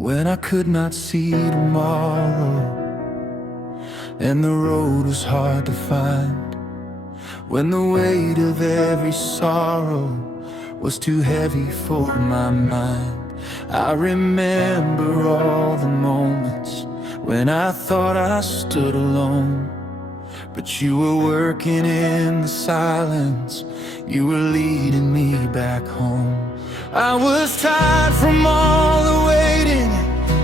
When I could not see tomorrow, and the road was hard to find, when the weight of every sorrow was too heavy for my mind, I remember all the moments when I thought I stood alone. But you were working in the silence, you were leading me back home. I was tired from all the waiting,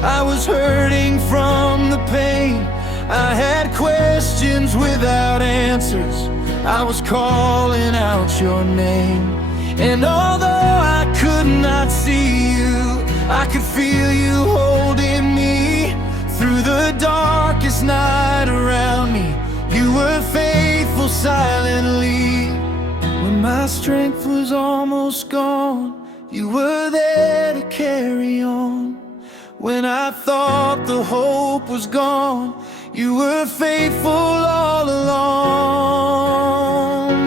I was hurting from the pain. I had questions without answers, I was calling out your name. And although I could not see you, I could feel you holding me. Through the darkest night around me, you were faithful silently. When my strength was almost gone, you were there to carry on. When I thought the hope was gone, you were faithful all along.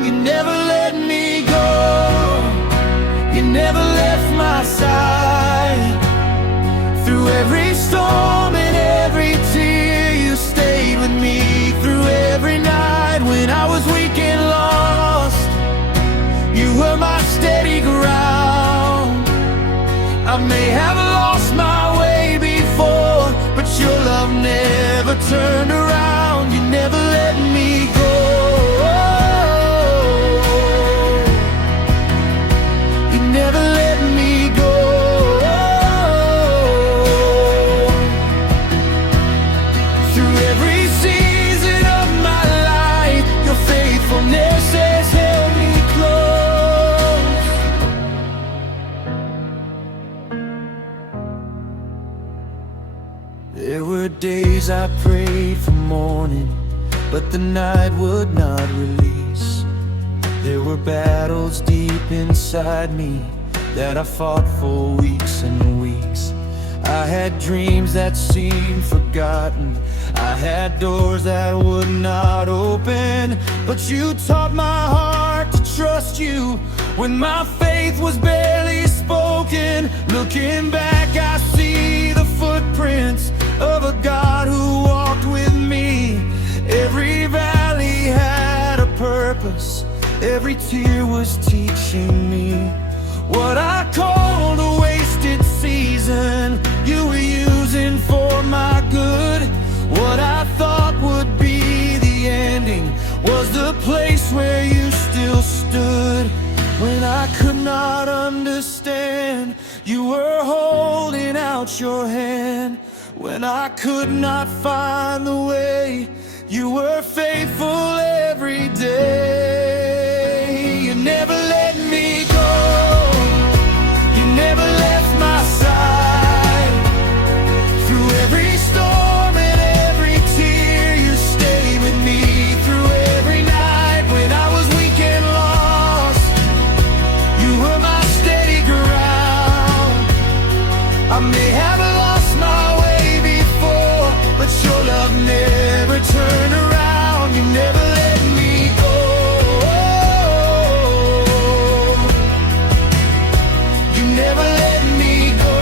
You never let me go, you never left my side. Through every storm and every tear, you stayed with me. Through every night when I was weak and lost, you were my steady ground. I may have lost my way before, but your love never turned around. You never let me go, you never let me go. Through every season of my life, your faithfulness has held me close. There were days I prayed for morning, but the night would not release. There were battles deep inside me that I fought for weeks and weeks. I had dreams that seemed forgotten, I had doors that would not open. But you taught my heart to trust you when my faith was barely spoken. Looking back, I see the footprints of a God who walked with me. Every valley had a purpose, every tear was teaching me. What I called a wasted season, you were using for my good. What I thought would be the ending was the place where you still stood. When I could not understand, you were holding out your hand. When I could not find the way, you were faithful every day. You never let me go, you never left my side. Through every storm and every tear, you stayed with me. Through every night when I was weak and lost, you were my steady ground. I may have lost my way before, but your love never turned around. You never let me go, you never let me go.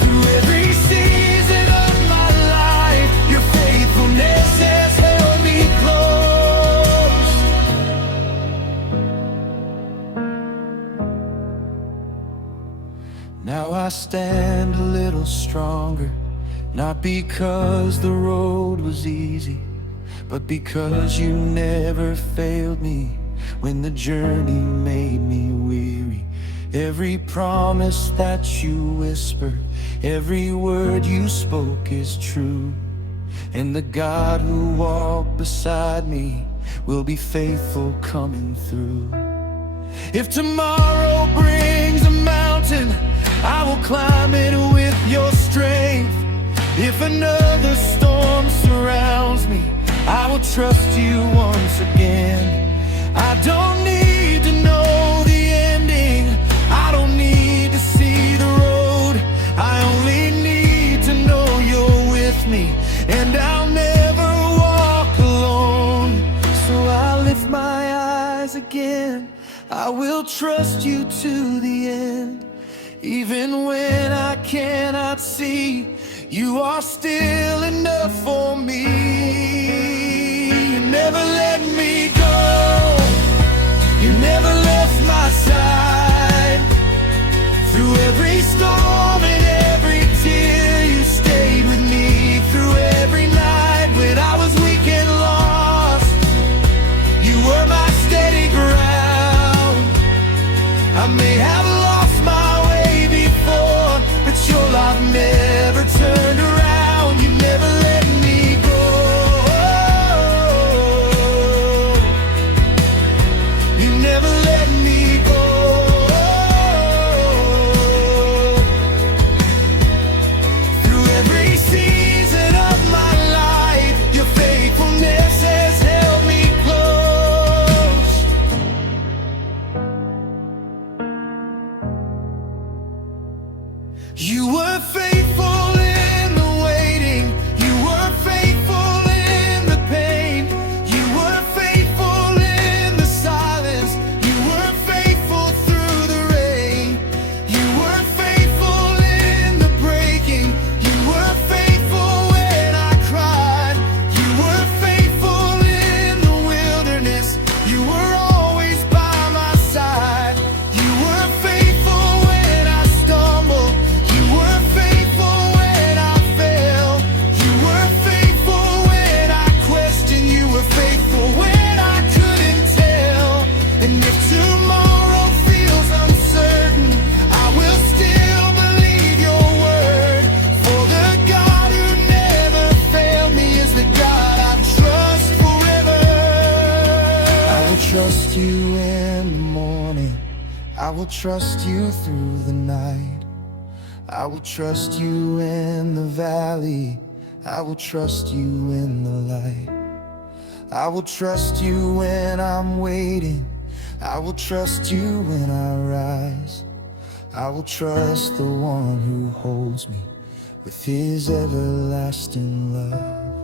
Through every season of my life, your faithfulness has held me close. Now I stand a little stronger, not because the road was easy, but because you never failed me when the journey made me weary. Every promise that you whispered, every word you spoke is true. And the God who walked beside me will be faithful coming through. If tomorrow brings a mountain, I will climb it with your strength. If another storm surrounds me, I will trust you once again. I don't need to know the ending, I don't need to see the road. I only need to know you're with me, and I'll never walk alone. So I lift my eyes again, I will trust you to the end. Even when I cannot see, you are still enough for me. You never let me go. You never left my side. Through every storm and every tear, you stayed with me. Through every night when I was weak and lost, you were my steady ground. I may have lost my way before, but your love never turned around. You never let me go. You never let me go. Through every season of my life, your faithfulness has held me close. You were faithful in the waiting. You were faithful in the pain. You were faithful in the silence. You were faithful through the rain. You were faithful in the breaking. You were faithful when I cried. You were faithful in the wilderness. You were always by my side. You were faithful when I stumbled. You were faithful when I fell. You were faithful when I questioned. You were faithful when I couldn't tell. And if tomorrow feels uncertain, I will still believe your word. For the God who never failed me is the God I trust forever. I will trust you in the morning. I will trust you through the night. I will trust you in the valley. I will trust you in the light. I will trust you when I'm waiting. I will trust you when I rise. I will trust the one who holds me with his everlasting love.